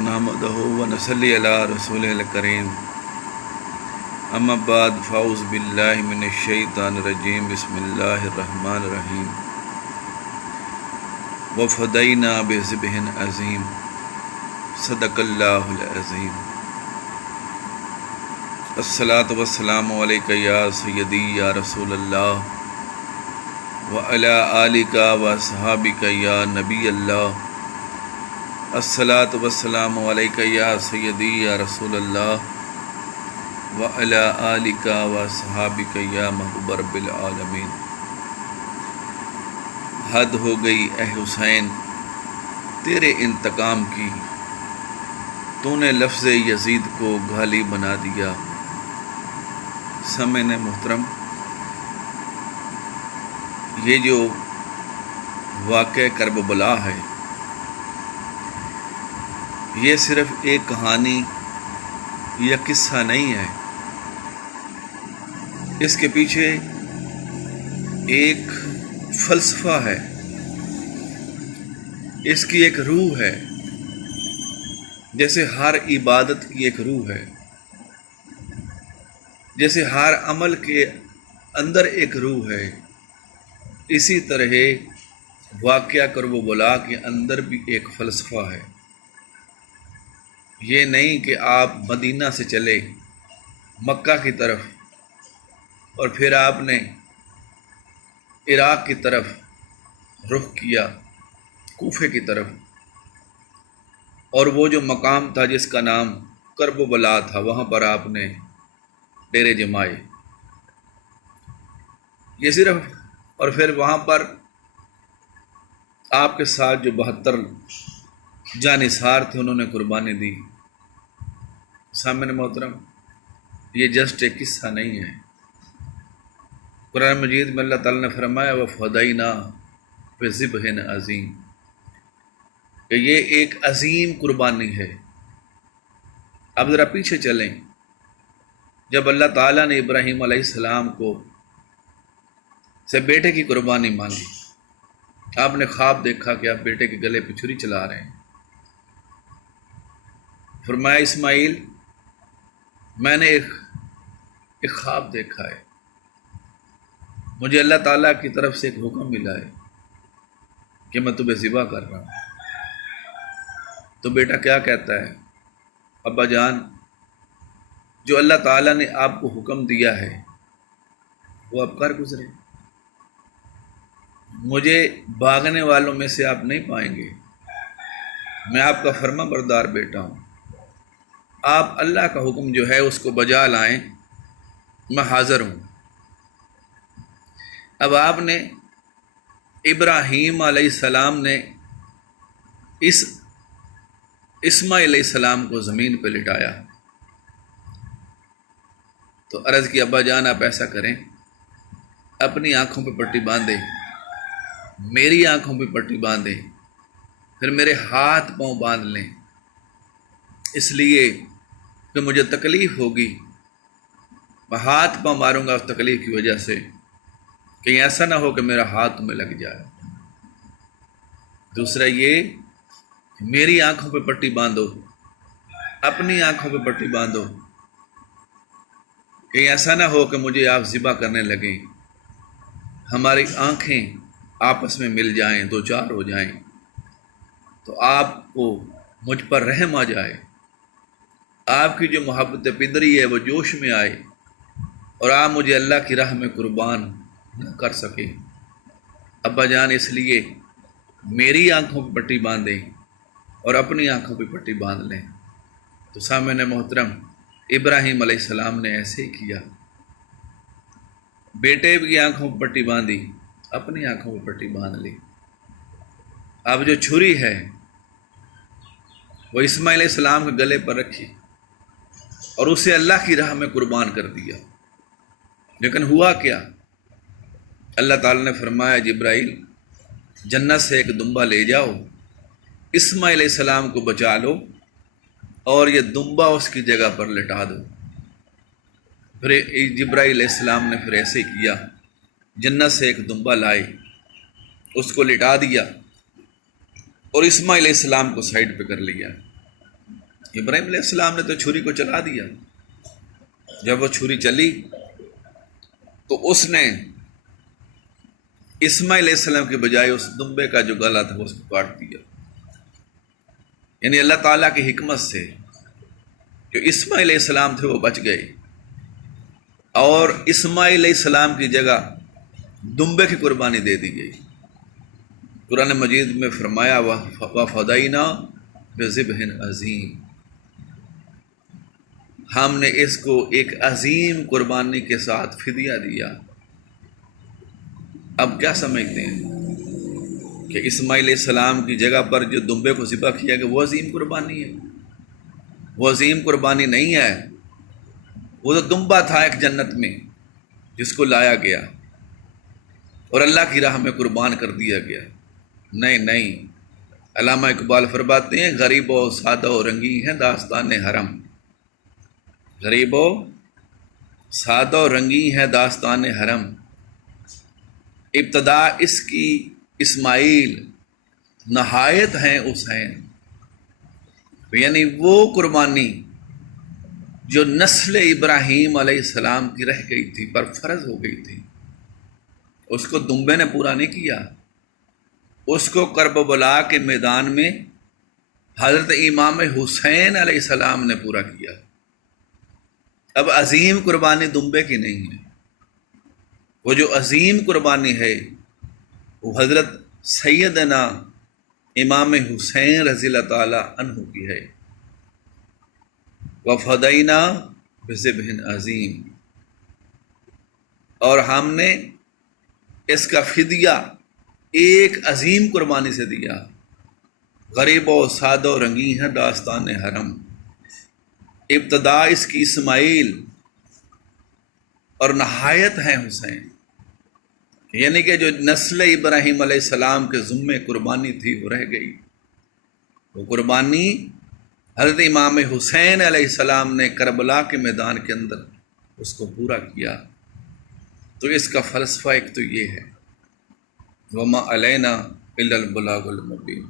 نحمدہ ونصلی علی رسولہ الکریم اما بعد فاعوذ باللہ من الشیطان الرجیم بسم اللہ الرحمن الرحیم وفدینا بذبح عظیم صدق اللہ العظیم الصلاۃ والسلام علیک یا سیدی یا رسول اللہ وعلی آلک واصحابک یا نبی اللہ الصلاۃ والسلام علیک یا سیدی یا رسول اللہ وعلی آلک واصحابک یا محبوب رب العالمین۔ حد ہو گئی اے حسین تیرے انتقام کی، تو نے لفظ یزید کو گالی بنا دیا۔ سامعین محترم، یہ جو واقعہ کربلا ہے یہ صرف ایک کہانی یا قصہ نہیں ہے، اس کے پیچھے ایک فلسفہ ہے، اس کی ایک روح ہے، جیسے ہر عبادت کی ایک روح ہے، جیسے ہر عمل کے اندر ایک روح ہے، اسی طرح واقعہ کربلا کے اندر بھی ایک فلسفہ ہے۔ یہ نہیں کہ آپ مدینہ سے چلے مکہ کی طرف اور پھر آپ نے عراق کی طرف رخ کیا، کوفے کی طرف، اور وہ جو مقام تھا جس کا نام کربلا تھا وہاں پر آپ نے ڈیرے جمائے۔ یہ صرف، اور پھر وہاں پر آپ کے ساتھ جو 72 جانثار تھے انہوں نے قربانی دی۔ سامعین محترم، یہ جسٹ ایک قصہ نہیں ہے۔ قرآن مجید میں اللہ تعالیٰ نے فرمایا وَفَدَيْنَا بِذِبْحٍ عَظِيمٍ، کہ یہ ایک عظیم قربانی ہے۔ اب ذرا پیچھے چلیں، جب اللہ تعالیٰ نے ابراہیم علیہ السلام کو سے بیٹے کی قربانی مانگی، آپ نے خواب دیکھا کہ آپ بیٹے کے گلے پہ چھری چلا رہے ہیں۔ فرمایا اسماعیل، میں نے ایک خواب دیکھا ہے، مجھے اللہ تعالیٰ کی طرف سے ایک حکم ملا ہے کہ میں تمہیں ذبح کر رہا ہوں۔ تو بیٹا کیا کہتا ہے؟ ابا جان، جو اللہ تعالیٰ نے آپ کو حکم دیا ہے وہ آپ کر گزرے، مجھے بھاگنے والوں میں سے آپ نہیں پائیں گے، میں آپ کا فرما بردار بیٹا ہوں، آپ اللہ کا حکم جو ہے اس کو بجا لائیں، میں حاضر ہوں۔ اب آپ نے ابراہیم علیہ السلام نے اسماعیل علیہ السلام کو زمین پہ لٹایا، تو عرض کی ابا جان آپ ایسا کریں، اپنی آنکھوں پہ پٹی باندھیں، میری آنکھوں پہ پٹی باندھیں، پھر میرے ہاتھ پاؤں باندھ لیں، اس لیے کہ مجھے تکلیف ہوگی، میں ہاتھ پاؤں ماروں گا اس تکلیف کی وجہ سے، کہیں ایسا نہ ہو کہ میرا ہاتھ میں لگ جائے۔ دوسرا یہ کہ میری آنکھوں پہ پٹی باندھو، اپنی آنکھوں پہ پٹی باندھو، کہیں ایسا نہ ہو کہ مجھے آپ ذبح کرنے لگیں، ہماری آنکھیں آپس میں مل جائیں، دو چار ہو جائیں، تو آپ کو مجھ پر رحم آ جائے، آپ کی جو محبت پدری ہے وہ جوش میں آئے، اور آپ مجھے اللہ کی راہ میں قربان نہ کر سکے۔ ابا جان اس لیے میری آنکھوں پہ پٹی باندھیں اور اپنی آنکھوں پہ پٹی باندھ لیں۔ تو سامعین محترم، ابراہیم علیہ السلام نے ایسے ہی کیا، بیٹے کی آنکھوں پہ پٹی باندھی، اپنی آنکھوں پہ پٹی باندھ لی۔ اب جو چھری ہے وہ اسماعیل علیہ السلام کے گلے پر رکھی اور اسے اللہ کی راہ میں قربان کر دیا۔ لیکن ہوا کیا؟ اللہ تعالیٰ نے فرمایا جبرائیل، جنت سے ایک دمبا لے جاؤ، اسماعیل علیہ السلام کو بچا لو اور یہ دمبا اس کی جگہ پر لٹا دو۔ پھر جبرائیل علیہ السلام نے پھر ایسے کیا، جنت سے ایک دمبا لائے، اس کو لٹا دیا اور اسماعیل علیہ السلام کو سائڈ پہ کر لیا۔ ابراہیم علیہ السلام نے تو چھری کو چلا دیا. جب وہ چھری چلی تو اس نے اسماعیل علیہ السلام کے بجائے اس دمبے کا جو گلا تھا اس کو کاٹ دیا. یعنی اللہ تعالیٰ کی حکمت سے جو اسماعیل علیہ السلام تھے وہ بچ گئے، اور اسماعیل علیہ السلام کی جگہ دمبے کی قربانی دے دی گئی. قرآن مجید میں فرمایا وَفَدَيْنَا بِذِبْحٍ عَظِيمٍ، ہم نے اس کو ایک عظیم قربانی کے ساتھ فدیہ دیا. اب کیا سمجھتے ہیں کہ اسماعیل علیہ السلام کی جگہ پر جو دمبے کو ذبح کیا گیا وہ عظیم قربانی ہے؟ وہ عظیم قربانی نہیں ہے. وہ تو دمبا تھا ایک جنت میں جس کو لایا گیا اور اللہ کی راہ میں قربان کر دیا گیا. نہیں، علامہ اقبال فرماتے ہیں غریب و سادہ و رنگی ہے داستان حرم. غریب و سادہ و رنگی ہے داستان حرم، ابتدا اس کی اسماعیل نہایت ہیں حسین. یعنی وہ قربانی جو نسل ابراہیم علیہ السلام کی رہ گئی تھی، پر فرض ہو گئی تھی، اس کو دمبے نے پورا نہیں کیا. اس کو کربلا کے میدان میں حضرت امام حسین علیہ السلام نے پورا کیا. اب عظیم قربانی دمبے کی نہیں ہے. وہ جو عظیم قربانی ہے وہ حضرت سیدنا امام حسین رضی اللہ تعالی عنہ کی ہے. وَفَدَيْنَا بِذِبْحٍ عَظِيمٍ، اور ہم نے اس کا فدیہ ایک عظیم قربانی سے دیا. غریب و سادہ و رنگی ہے داستان حرم، ابتدا اس کی اسماعیل اور نہایت ہے حسین. یعنی کہ جو نسل ابراہیم علیہ السلام کے ذمے قربانی تھی وہ رہ گئی. وہ قربانی حضرت امام حسین علیہ السلام نے کربلا کے میدان کے اندر اس کو پورا کیا. تو اس کا فلسفہ ایک تو یہ ہے وَمَا عَلَيْنَا إِلَّا الْبَلَاغُ الْمُبِينُ.